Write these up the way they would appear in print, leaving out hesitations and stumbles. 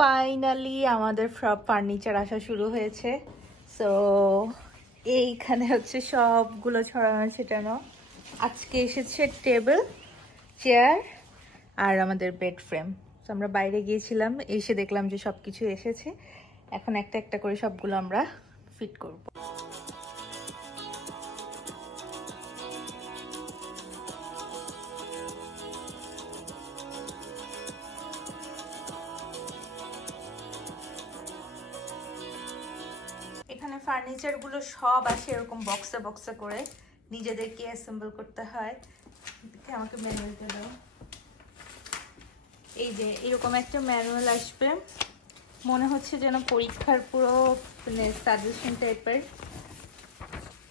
Finally আমাদের সব furniture আসা শুরু হয়েছে। সো এইখানে হচ্ছে সবগুলো ছড়ানো ছিটানো। আজকে এসেছে টেবিল, চেয়ার আর আমাদের বেড ফ্রেম। তো আমরা বাইরে গিয়েছিলাম, এসে দেখলাম যে সবকিছু এসেছে। এখন একটা একটা করে সবগুলো আমরা ফিট করব। এখানে ফার্নিচার গুলো সব আসে এরকম বক্সে বক্সে করে, নিজেদেরকে অ্যাসেম্বল করতে হয়। আমাকে ম্যানুয়ালটা দাও। এই যে এরকম একটা ম্যানুয়াল আসবে, মনে হচ্ছে যেন পরীক্ষার পুরো মানে সাজেশন টাইপের।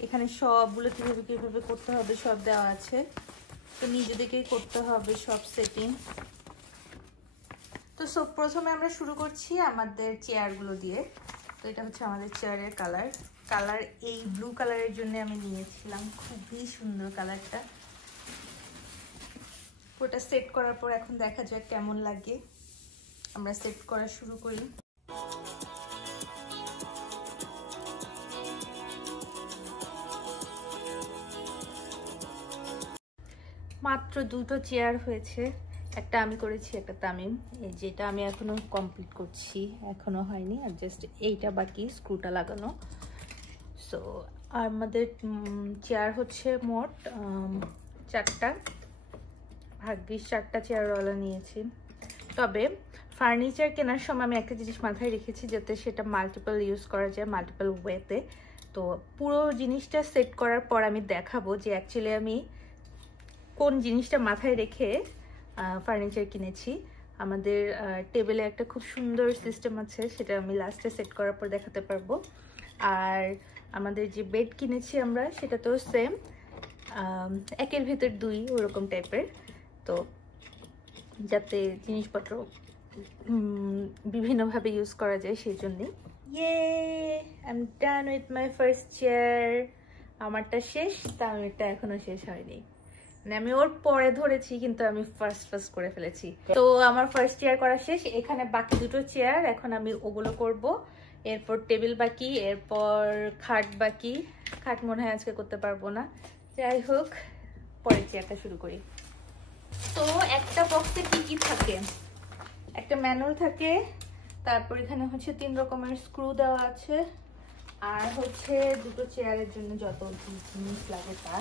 এখানে সবগুলো কিভাবে কিভাবে করতে হবে সব দেওয়া আছে। তো নিজেদেরকেই করতে হবে সব সেটিং। তো সব প্রথমে আমরা শুরু করছি আমাদের চেয়ারগুলো দিয়ে। তো এটা হচ্ছে আমাদের চেয়ারের কালার এই ব্লু কালারের জন্য আমি নিয়েছিলাম, খুবই সুন্দর কালারটা। পুরোটা সেট করার পর এখন দেখা যাক কেমন লাগে। আমরা সেট করা শুরু করি। মাত্র দুটো চেয়ার হয়েছে, একটা আমি করেছি, একটা তামিম। এই যেটা আমি এখনো কমপ্লিট করছি, এখনো হয়নি, আর জাস্ট এইটা বাকি, স্ক্রুটা লাগানো। সো আমাদের চেয়ার হচ্ছে মোট 4টা, ভাগ্যিস 4টা চেয়ারওয়ালা নিয়েছি। তবে ফার্নিচার কেনার সময় আমি একটা জিনিস মাথায় রেখেছি, যাতে সেটা মাল্টিপল ইউজ করা যায়, মাল্টিপল ওয়েতে। তো পুরো জিনিসটা সেট করার পর আমি দেখাবো যে অ্যাকচুয়ালি আমি কোন জিনিসটা মাথায় রেখে ফার্নিচার কিনেছি। আমাদের টেবিলে একটা খুব সুন্দর সিস্টেম আছে, সেটা আমি লাস্টে সেট করার পর দেখাতে পারবো। আর আমাদের যে বেড কিনেছি আমরা, সেটা তো সেম, একের ভেতর দুই ওরকম টাইপের। তো যাতে জিনিসপত্র বিভিন্নভাবে ইউজ করা যায় সেই জন্যে। I am done with my first chair. আমারটা শেষ, তামিরটা এখনো শেষ হয়নি। আমি ওর পরে ধরেছি, কিন্তু আমি ফার্স্ট করে ফেলেছি। তো আমার ফার্স্ট চেয়ার করা শেষ। এখানে বাকি দুটো চেয়ার, এখন আমি ওগুলো করব। এরপর টেবিল বাকি, এরপর খাট বাকি। খাট মনে হয় আজকে করতে পারবো না, যাই হোক পরের চেয়ারটা শুরু করি। তো একটা বক্সে কি কি থাকে, একটা ম্যানুয়াল থাকে, তারপর এখানে হচ্ছে 3 রকমের স্ক্রু দেওয়া আছে, আর হচ্ছে দুটো চেয়ারের জন্য যত জিনিস লাগে তা।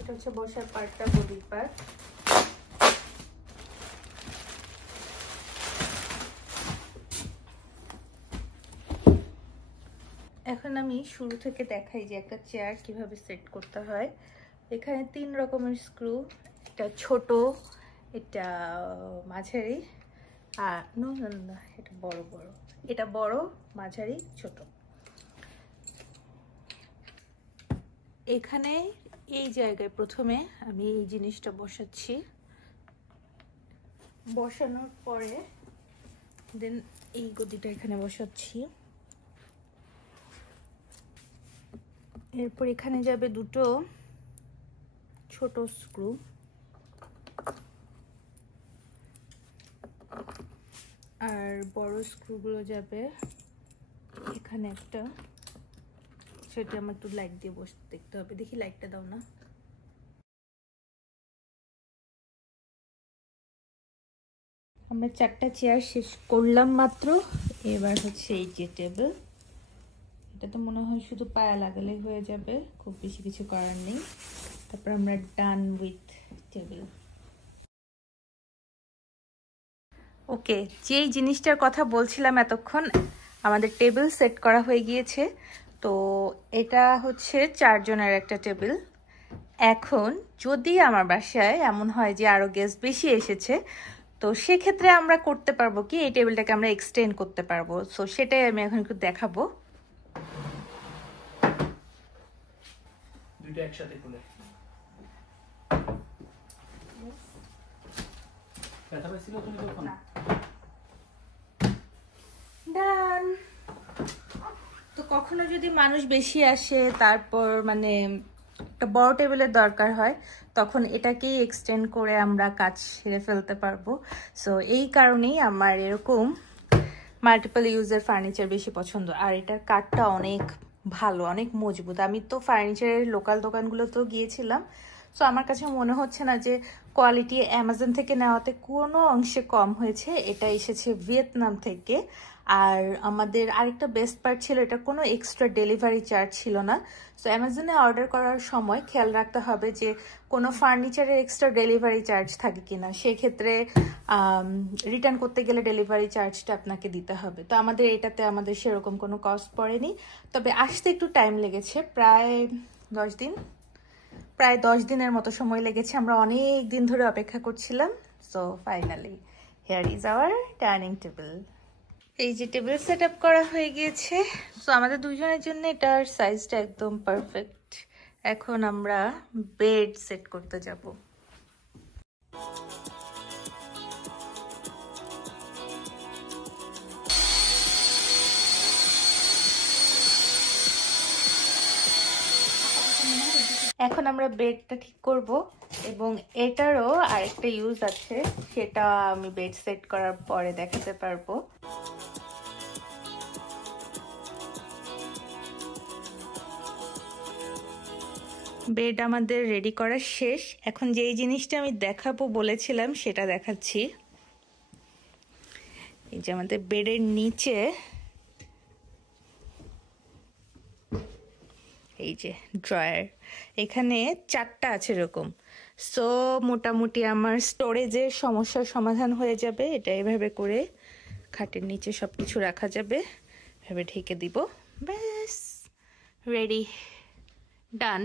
এটা হচ্ছে বসার পার্টটা, বডির পার্ট। এখন আমি শুরু থেকে দেখাই যে একটা চেয়ার কিভাবে সেট করতে হয়। এখানে 3 রকমের স্ক্রু, এটা ছোট, এটা মাঝারি, আর না এটা বড়, এটা বড়, মাঝারি, ছোট। এখানে এই জায়গায় প্রথমে আমি এই জিনিসটা বসাচ্ছি, বসানোর পরে দেন এই গদিটা এখানে বসাচ্ছি। এরপর এখানে যাবে দুটো ছোট স্ক্রু, আর বড় স্ক্রুগুলো যাবে এখানে একটা। সেটা আমার একটু লাইট দিয়ে বসে দেখতে হবে, দেখি লাইটটা দাও না। আমরা 4টা চেয়ার শেষ করলাম মাত্র। এবার হচ্ছে এই যে টেবিল, এটা তো মনে হয় শুধু পায়া লাগালেই হয়ে যাবে, খুব বেশি কিছু করার নেই। তারপর আমরা ডান উইথ টেবিল। ওকে, যেই জিনিসটার কথা বলছিলাম এতক্ষণ, আমাদের টেবিল সেট করা হয়ে গিয়েছে। তো এটা হচ্ছে 4 জনের একটা টেবিল। এখন যদি আমার বাসায় এমন হয় যে আরো গেস্ট বেশি এসেছে, তো সেক্ষেত্রে আমরা করতে পারবো কি, এই টেবিলটাকে আমরা এক্সটেন্ড করতে পারবো। সো সেটাই আমি এখন একটু দেখাবো। দুইটা একসাথে খুলে ব্যথা পাইছিল তুমি তখন? ডান। তো কখনো যদি মানুষ বেশি আসে, তারপর মানে একটা বড় টেবিলের দরকার হয়, তখন এটাকেই এক্সটেন্ড করে আমরা কাজ সেরে ফেলতে পারবো। সো এই কারণেই আমার এরকম মাল্টিপল ইউজের ফার্নিচার বেশি পছন্দ। আর এটার কাঠটা অনেক ভালো, অনেক মজবুত। আমি তো ফার্নিচারের লোকাল দোকানগুলোতেও গিয়েছিলাম, সো আমার কাছে মনে হচ্ছে না যে কোয়ালিটি অ্যামাজন থেকে নেওয়াতে কোনো অংশে কম হয়েছে। এটা এসেছে ভিয়েতনাম থেকে। আর আমাদের আরেকটা বেস্ট পার্ট ছিল, এটা কোনো এক্সট্রা ডেলিভারি চার্জ ছিল না। সো অ্যামাজনে অর্ডার করার সময় খেয়াল রাখতে হবে যে কোনো ফার্নিচারের এক্সট্রা ডেলিভারি চার্জ থাকে কিনা। সেক্ষেত্রে রিটার্ন করতে গেলে ডেলিভারি চার্জটা আপনাকে দিতে হবে। তো আমাদের এটাতে আমাদের সেরকম কোনো কস্ট পড়েনি, তবে আসতে একটু টাইম লেগেছে, প্রায় 10 দিনের মতো সময় লেগেছে। আমরা অনেক দিন ধরে অপেক্ষা করছিলাম। So finally here is our dining table. এই যে টেবিল সেট আপ করা হয়ে গিয়েছে। সো আমাদের দুজনের জন্য এটার সাইজটা একদম পারফেক্ট। এখন আমরা বেড সেট করতে যাব। এখন আমরা বেডটা ঠিক করব, এবং এটারও আরেকটা ইউজ আছে, সেটা আমি বেড সেট করার পরে দেখাতে পারবো। বেড আমাদের রেডি করা শেষ। এখন যেই জিনিসটা আমি দেখাবো বলেছিলাম সেটা দেখাচ্ছি। এই যে আমাদের বেডের নিচে এই যে ড্রয়ার, এখানে 4টা আছে এরকম। সো মোটামুটি আমার স্টোরেজের সমস্যার সমাধান হয়ে যাবে। এটা এভাবে করে খাটের নিচে সবকিছু রাখা যাবে, এভাবে ঢেকে দিব, ব্যাস রেডি, ডান।